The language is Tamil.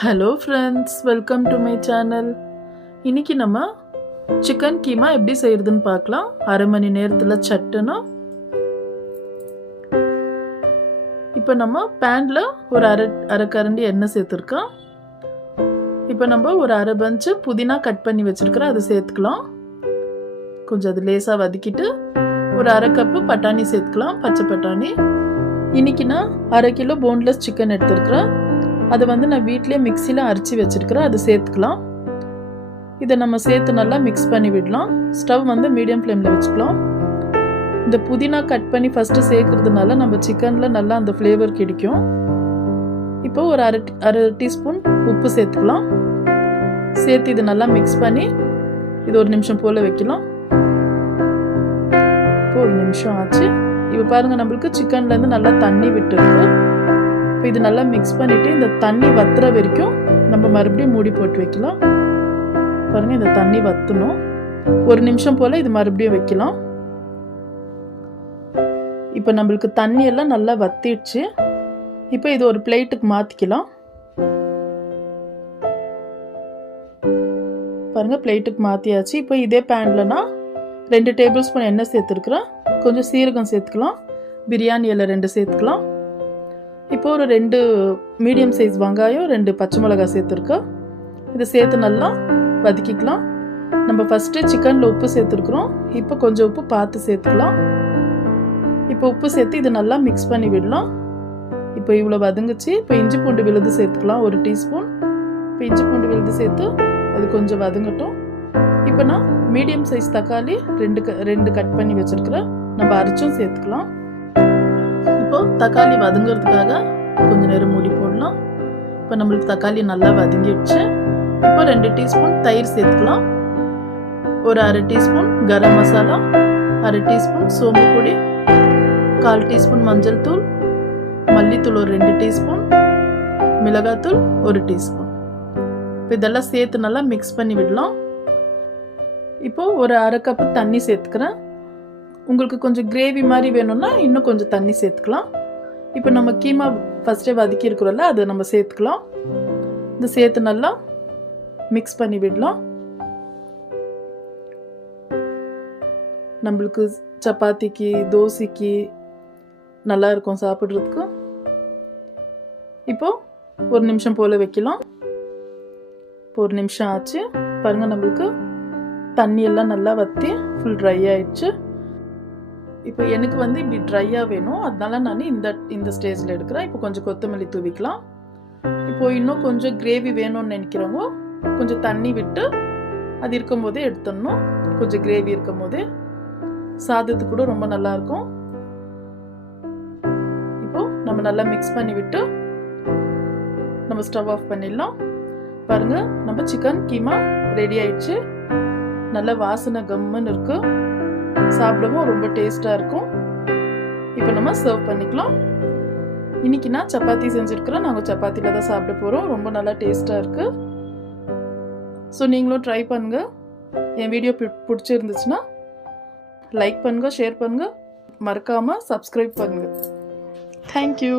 Hello friends, welcome to my channel. இன்னைக்கு நம்ம chicken keema எப்படி செய்யறதுன்னு பார்க்கலாம். அரை மணி நேரத்துல சட்டுனா. இப்போ நம்ம panல ஒரு அரை கரண்டி எண்ணெய் சேர்த்திருக்கோம். இப்போ நம்ம ஒரு அரை பஞ்ச் புதினா கட் பண்ணி வச்சிருக்கோம், அதை சேர்த்துக்கலாம். கொஞ்சம் அது லேசா வதக்கிட்டு ஒரு அரை கப் பட்டாணி சேர்த்துக்கலாம், பச்சை பட்டாணி. இன்னைக்கு நான் அரை கிலோ போன்லெஸ் சிக்கன் எடுத்துருக்கிறேன். அதை வந்து நான் வீட்டிலே மிக்சியில் அரைச்சி வச்சுருக்கிறேன், அதை சேர்த்துக்கலாம். இதை நம்ம சேர்த்து நல்லா மிக்ஸ் பண்ணி விடலாம். ஸ்டவ் வந்து மீடியம் ஃப்ளேமில் வச்சுக்கலாம். இந்த புதினா கட் பண்ணி ஃபஸ்ட்டு சேர்க்கறதுனால நம்ம சிக்கனில் நல்லா அந்த ஃப்ளேவர் கிடைக்கும். இப்போ ஒரு அரை டீஸ்பூன் உப்பு சேர்த்துக்கலாம். சேர்த்து இது நல்லா மிக்ஸ் பண்ணி இது ஒரு நிமிஷம் போல் வைக்கலாம். இப்போ ஒரு நிமிஷம் ஆச்சு. இப்போ பாருங்கள், நம்மளுக்கு சிக்கன்லேருந்து நல்லா தண்ணி விட்டுருக்கு. இப்போ இது நல்லா மிக்ஸ் பண்ணிவிட்டு இந்த தண்ணி வத்துற வரைக்கும் நம்ம மறுபடியும் மூடி போட்டு வைக்கலாம். பாருங்கள், இந்த தண்ணி வற்றணும். ஒரு நிமிஷம் போல் இது மறுபடியும் வைக்கலாம். இப்போ நம்மளுக்கு தண்ணி எல்லாம் நல்லா வத்திடுச்சு. இப்போ இது ஒரு பிளேட்டுக்கு மாற்றிக்கலாம். பாருங்கள், பிளேட்டுக்கு மாற்றியாச்சு. இப்போ இதே பேனில் நான் 2 டேபிள் ஸ்பூன் எண்ணெய் சேர்த்துருக்குறேன். கொஞ்சம் சீரகம் சேர்த்துக்கலாம். பிரியாணி இலை 2 சேர்த்துக்கலாம். இப்போ ஒரு 2 மீடியம் சைஸ் வெங்காயம், 2 பச்சை மிளகாய் சேர்த்துருக்கோம். இதை சேர்த்து நல்லா வதக்கிக்கலாம். நம்ம ஃபஸ்ட்டு சிக்கனில் உப்பு சேர்த்துருக்குறோம். இப்போ கொஞ்சம் உப்பு பார்த்து சேர்த்துக்கலாம். இப்போ உப்பு சேர்த்து இதை நல்லா மிக்ஸ் பண்ணி விடலாம். இப்போ இவ்வளோ வதங்குச்சு. இப்போ இஞ்சி பூண்டு விழுது சேர்த்துக்கலாம், 1 டீஸ்பூன். இப்போ இஞ்சி பூண்டு விழுது சேர்த்து அது கொஞ்சம் வதங்கட்டும். இப்போ நான் மீடியம் சைஸ் தக்காளி 2 கட் பண்ணி வச்சுருக்கிறேன், நம்ம அரைச்சும் சேர்த்துக்கலாம். இப்போ தக்காளி வதங்கிறதுக்காக கொஞ்சம் நேரம் மூடி போடலாம். இப்போ நம்மளுக்கு தக்காளி நல்லா வதங்கிடுச்சு. இப்போ 2 டீஸ்பூன் தயிர் சேர்த்துக்கலாம். ஒரு அரை டீஸ்பூன் கரம் மசாலா, அரை டீஸ்பூன் சோம்பு பொடி, 1/4 டீஸ்பூன் மஞ்சள் தூள், மல்லித்தூள் ஒரு 2 டீஸ்பூன், மிளகாத்தூள் 1 டீஸ்பூன். இப்போ இதெல்லாம் சேர்த்து நல்லா மிக்ஸ் பண்ணி விடலாம். இப்போ ஒரு அரை கப்பு தண்ணி சேர்த்துக்கிறேன். உங்களுக்கு கொஞ்சம் கிரேவி மாதிரி வேணும்னா இன்னும் கொஞ்சம் தண்ணி சேர்த்துக்கலாம். இப்போ நம்ம கீமா ஃபஸ்ட்டே வதக்கி இருக்கிறோம்ல, அதை நம்ம சேர்த்துக்கலாம். இது சேர்த்து நல்லா மிக்ஸ் பண்ணி விடலாம். நம்மளுக்கு சப்பாத்திக்கு தோசைக்கு நல்லா இருக்கும் சாப்பிட்றதுக்கு. இப்போ ஒரு நிமிஷம் போல் வைக்கலாம். இப்போ ஒரு நிமிஷம் ஆச்சு. பாருங்கள், நம்மளுக்கு தண்ணி எல்லாம் நல்லா வற்றி ஃபுல் ட்ரை ஆயிடுச்சு. இப்போ எனக்கு வந்து இப்படி ட்ரையாக வேணும், அதனால நான் இந்த ஸ்டேஜில் எடுக்கிறேன். இப்போ கொஞ்சம் கொத்தமல்லி தூவிக்கலாம். இப்போ இன்னும் கொஞ்சம் கிரேவி வேணும்னு நினைக்கிறவங்க கொஞ்சம் தண்ணி விட்டு அது இருக்கும் போதே எடுத்துடணும். கொஞ்சம் கிரேவி இருக்கும் போதே சாதத்துக்கு கூட ரொம்ப நல்லாயிருக்கும். இப்போ நம்ம நல்லா மிக்ஸ் பண்ணி விட்டு நம்ம ஸ்டவ் ஆஃப் பண்ணிடலாம். பாருங்கள், நம்ம சிக்கன் கீமா ரெடி ஆயிடுச்சு. நல்ல வாசனை கம்முன்னு இருக்கு, சாப்பிடவும் ரொம்ப டேஸ்டாக இருக்கும். இப்போ நம்ம சர்வ் பண்ணிக்கலாம். இன்னைக்கு நான் சப்பாத்தி செஞ்சுருக்கிறேன். நாங்கள் சப்பாத்தியில் தான் சாப்பிட போகிறோம். ரொம்ப நல்லா டேஸ்ட்டாக இருக்குது. ஸோ நீங்களும் ட்ரை பண்ணுங்கள். என் வீடியோ பிடிச்சிருந்துச்சுன்னா லைக் பண்ணுங்கள், ஷேர் பண்ணுங்கள், மறக்காமல் சப்ஸ்கிரைப் பண்ணுங்கள். தேங்க்யூ.